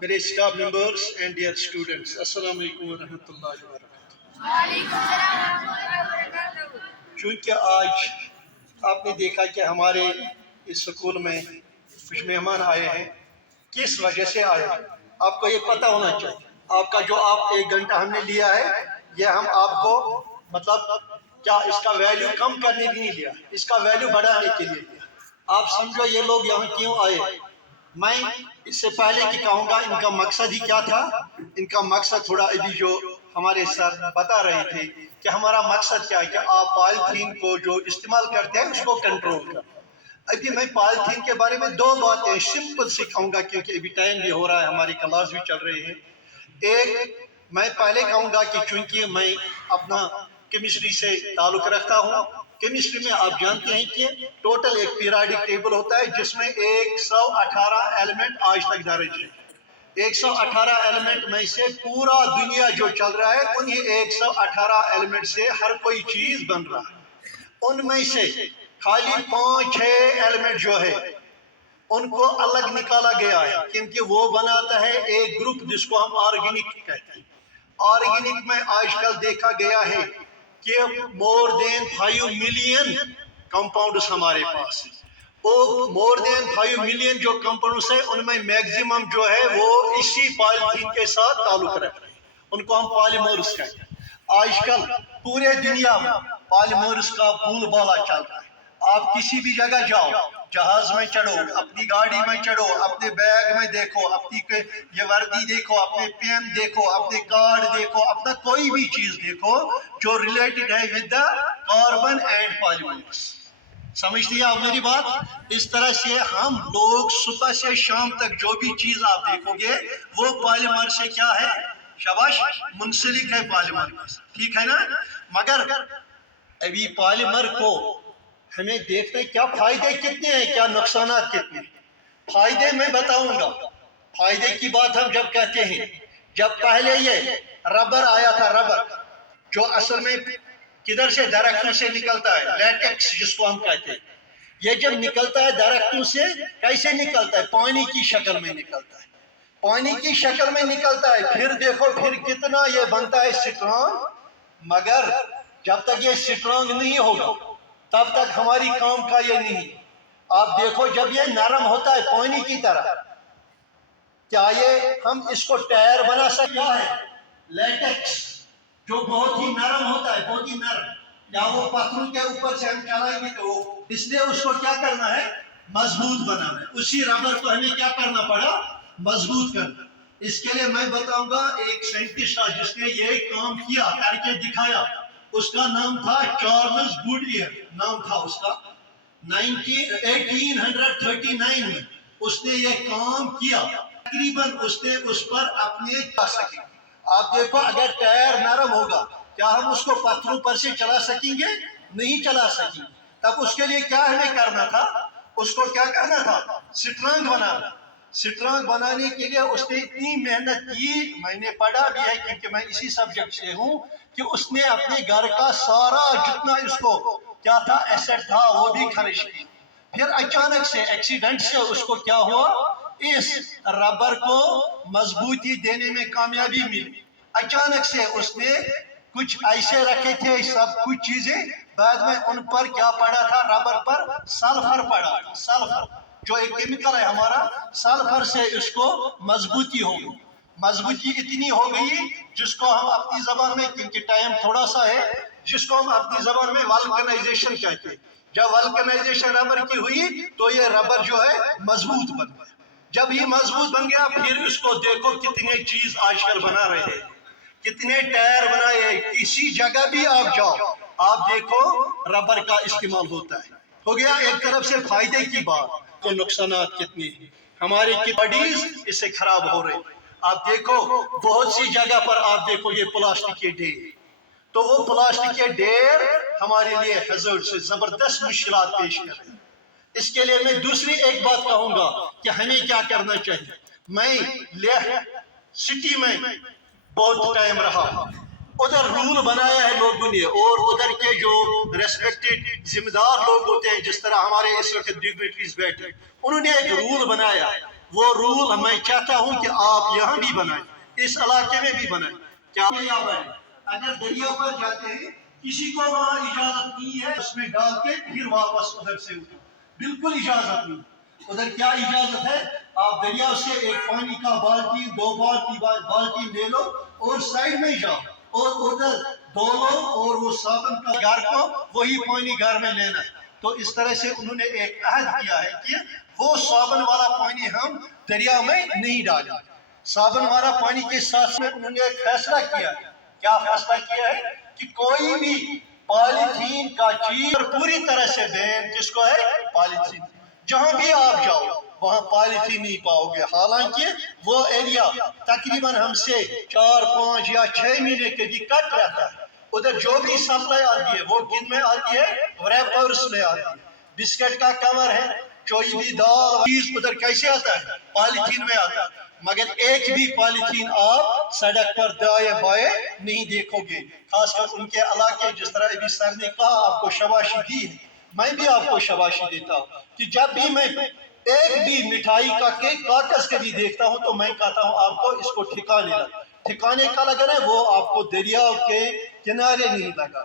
میرے staff members and dear students, السلام علیکم ورحمۃ اللہ وبرکاتہ۔ چونکہ آج آپ نے دیکھا کہ ہمارے اس سکول میں کچھ مہمان آئے ہیں، کس وجہ سے آئے ہیں آپ کو یہ پتہ ہونا چاہیے۔ آپ کا جو ایک گھنٹہ ہم نے لیا ہے، یہ ہم آپ کو کیا اس کا ویلیو کم کرنے کے لیے نہیں لیا، اس کا ویلیو بڑھانے کے لیے لیا۔ آپ سمجھو یہ لوگ یہاں کیوں آئے۔ میں اس سے پہلے کہ کہوں گا ان کا مقصد ہی کیا تھا، ان کا مقصد تھوڑا ابھی جو ہمارے سر بتا رہے تھے کہ ہمارا مقصد کیا ہے کہ آپ پالیتھین کو جو استعمال کرتے ہیں اس کو کنٹرول کریں۔ ابھی میں پالیتھین کے بارے میں دو باتیں سمپل سکھاؤں گا، کیونکہ ابھی ٹائم بھی ہو رہا ہے، ہماری کلاس بھی چل رہی ہے۔ ایک میں پہلے کہوں گا کہ چونکہ میں اپنا کیمسٹری سے تعلق رکھتا ہوں، کیمسٹری میں آپ جانتے ہیں کہ ٹوٹل ایک پیریڈک ٹیبل ہوتا ہے جس میں 118 ایلیمنٹ آج تک درج ہے۔ 118 ایلیمنٹ میں سے پورا دنیا جو چل رہا ہے انہیں 118 ایلیمنٹ سے ہر کوئی چیز بن رہا ہے۔ ان میں سے خالی 5-6 ایلیمنٹ جو ہے ان کو الگ نکالا گیا ہے، کیونکہ وہ بناتا ہے ایک گروپ جس کو ہم آرگینک کہتے ہیں۔ آرگینک میں آج کل دیکھا گیا ہے کہ مور دین 5 ملین کمپاؤنڈز ہمارے پاس ہیں۔ وہ مور دین 5 ملین جو کمپاؤنڈز ہیں ان میں میکزیمم جو ہے وہ اسی پالیتھین کے ساتھ تعلق رکھتے ہیں، ان کو ہم پالیمرز کہتے ہیں۔ آج کل پورے دنیا میں پالیمرز کا بول بالا چل رہا ہے۔ آپ کسی بھی جگہ جاؤ، جہاز میں چڑھو، اپنی گاڑی میں چڑھو، اپنے بیگ میں دیکھو، اپنی یہ وردی دیکھو، اپنے پین دیکھو، اپنے کارڈ دیکھو، اپنا کوئی بھی چیز دیکھو جو ریلیٹڈ ہے ود دا کاربن اینڈ پالیمرز۔ سمجھتے ہیں آپ میری بات؟ اس طرح سے ہم لوگ صبح سے شام تک جو بھی چیز آپ دیکھو گے وہ پالیمر سے کیا ہے، شاباش، منسلک ہے پالیمر کے ساتھ، ٹھیک ہے نا؟ مگر ابھی پالیمر کو ہمیں دیکھتے کیا فائدے کتنے ہیں، کیا نقصانات کتنے ہیں۔ فائدے میں بتاؤں گا۔ فائدے کی بات ہم جب کہتے ہیں، جب پہلے یہ ربر آیا تھا، ربر جو اصل میں کدھر سے، درختوں سے نکلتا ہے، لیٹکس جس کو ہم کہتے ہیں، یہ جب نکلتا ہے درختوں سے کیسے نکلتا ہے، پانی کی شکل میں نکلتا ہے، پانی کی شکل میں نکلتا ہے۔ پھر دیکھو پھر کتنا یہ بنتا ہے سٹرانگ، مگر جب تک یہ سٹرانگ نہیں ہوگا تب تک ہماری کام کا یہ نہیں۔ آپ دیکھو جب یہ نرم ہوتا ہے پانی کی طرح، کیا یہ ہم اس کو ٹائر بنا سکتے ہیں؟ لیٹکس جو بہت ہی نرم ہوتا ہے، بہت ہی نرم، یا وہ پتھروں کے اوپر سے ہم چلائیں گے تو اس لیے اس کو کیا کرنا ہے، مضبوط بنانا ہے۔ اسی ربر کو ہمیں کیا کرنا پڑا، مضبوط کرنا۔ اس کے لیے میں بتاؤں گا ایک سائنٹسٹ جس نے یہ کام کیا، کر کے دکھایا، اس کا نام تھا چارلز گوڈیئر، نام تھا اس کا۔ 1839 میں اس نے یہ کام کیا، تقریباً اس نے اس پر اپنے چلا سکیں۔ آپ دیکھو اگر ٹائر نرم ہوگا کیا ہم اس کو پتھروں پر سے چلا سکیں گے؟ نہیں چلا سکیں۔ تب اس کے لیے کیا ہمیں کرنا تھا، اس کو کیا کرنا تھا، سٹرانگ بنانا۔ سٹرانگ بنانے کے لیے اس نے اتنی محنت کی، میں نے پڑھا بھی ہے کیونکہ میں اسی سبجیکٹ سے ہوں، کہ اس نے اپنے گھر کا سارا جتنا اس کو کیا تھا ایسٹ تھا وہ بھی خرچ کی۔ پھر اچانک سے ایکسیڈنٹ سے اس کو کیا ہوا، اس ربر کو مضبوطی دینے میں کامیابی ملی۔ اچانک سے اس نے کچھ ایسے رکھے تھے سب کچھ چیزیں، بعد میں ان پر کیا پڑا تھا، ربر پر سلفر پڑا، سلفر جو ایک کیمیکل ہے ہمارا، سلفر سے اس کو مضبوطی ہو گئی۔ مضبوطی اتنی ہو گئی جس کو ہم اپنی زبان میں، کیونکہ ٹائم تھوڑا سا ہے، جس کو ہم اپنی زبان میں والکنائزیشن کہتے ہیں۔ جب والکنائزیشن ربر کی ہوئی تو یہ ربر جو ہے مضبوط بن گیا۔ جب یہ مضبوط بن گیا پھر اس کو دیکھو کتنے چیز آج کل بنا رہے ہیں، کتنے ٹائر بنائے، کسی جگہ بھی آپ جاؤ آپ دیکھو ربر کا استعمال ہوتا ہے۔ ہو گیا ایک طرف سے فائدے کی بات، تو نقصانات کتنے ہیں، ہماری باڈیز اس سے خراب ہو رہے۔ آپ دیکھو بہت سی جگہ پر آپ دیکھو یہ پلاسٹک کے ڈھیر، تو وہ پلاسٹک کے ڈھیر ہمارے لیے ہیزارڈ سے زبردست مشکلات پیش کر رہے ہیں۔ اس کے لیے میں دوسری ایک بات کہوں گا کہ ہمیں کیا کرنا چاہیے۔ میں سٹی میں بہت ٹائم رہا، ادھر رول بنایا ہے لوگوں نے، اور ادھر کے جو ریسپیکٹڈ ذمہ دار لوگ ہوتے ہیں، جس طرح ہمارے اس وقت ڈگنیٹریز بیٹھے، انہوں نے ایک رول بنایا وہ رول میں چاہتا ہوں کہ آپ یہاں بھی بنائیں، اس علاقے میں بھی بنائیں. کیا اگر دریا پر جاتے ہیں کسی کو وہاں اجازت نہیں ہے اس میں ڈال کے پھر واپس ادھر سے اٹھو، بالکل اجازت نہیں. ادھر کیا اجازت ہے؟ آپ دریا سے ایک پانی کا بالٹی 2 بالٹی لے لو اور سائڈ میں جاؤ اور ادھر دھو لو اور وہ صابن کا گھر کو وہی پانی گھر میں لینا. تو اس طرح سے انہوں نے ایک عہد کیا ہے کہ وہ صابن والا پانی ہم دریا میں نہیں ڈالیں. صابن والا پانی کے ساتھ میں انہوں نے ایک فیصلہ کیا. کیا فیصلہ کیا ہے؟ کہ کوئی بھی پالیتھین کا چیز پوری طرح سے بین جس کو ہے پالیتھین. جہاں بھی آپ جاؤ وہاں پالیتھین نہیں پاؤ گے، حالانکہ وہ ایریا تقریباً ہم سے 4 5 یا 6 مہینے کے بھی کٹ رہتا ہے. ادھر جو بھی سپلائی آتی ہے وہ کن میں آتی ہے؟ ریپرز میں آتی ہے. بسکٹ کا کور ہے، کوئی بھی دال چیز ادھر کیسے آتا ہے؟ پالیتھین میں آتا ہے. مگر ایک بھی پالیتھین آپ سڑک پر دائیں بائیں نہیں دیکھو گے، خاص کر ان کے علاقے. جس طرح ابھی سر نے کہا آپ کو شاباشی دی ہے، میں بھی آپ کو شاباشی دیتا ہوں کہ جب بھی میں ایک بھی مٹھائی کا کیک کاغذ کبھی دیکھتا ہوں تو میں کہتا ہوں آپ کو اس کو ٹھکانے کا لگانا ہے، وہ آپ کو دریا کے کنارے نہیں لگانا.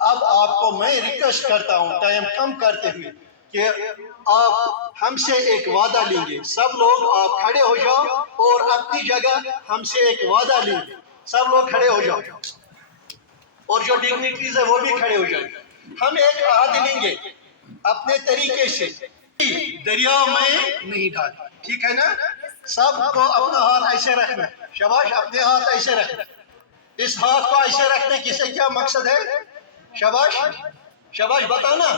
اب آپ کو میں ریکویسٹ کرتا ہوں ٹائم کم کرتے ہوئے کہ آپ ہم سے ایک وعدہ لیں گے. سب لوگ آپ کھڑے ہو جاؤ اور اپنی جگہ ہم سے ایک وعدہ لیں گے. سب لوگ کھڑے ہو جاؤ اور جو ڈگنیٹریز ہے وہ بھی کھڑے ہو جائیں. ہم ایک عہد لیں گے اپنے طریقے سے دریا میں نہیں ڈال. ٹھیک ہے نا؟ سب کو اپنا ہاتھ ایسے رکھنا. شاباش، اپنے ہاتھ ایسے رکھنا. اس ہاتھ کو ایسے رکھنے کی سے کیا مقصد ہے؟ شاباش شاباش بتانا.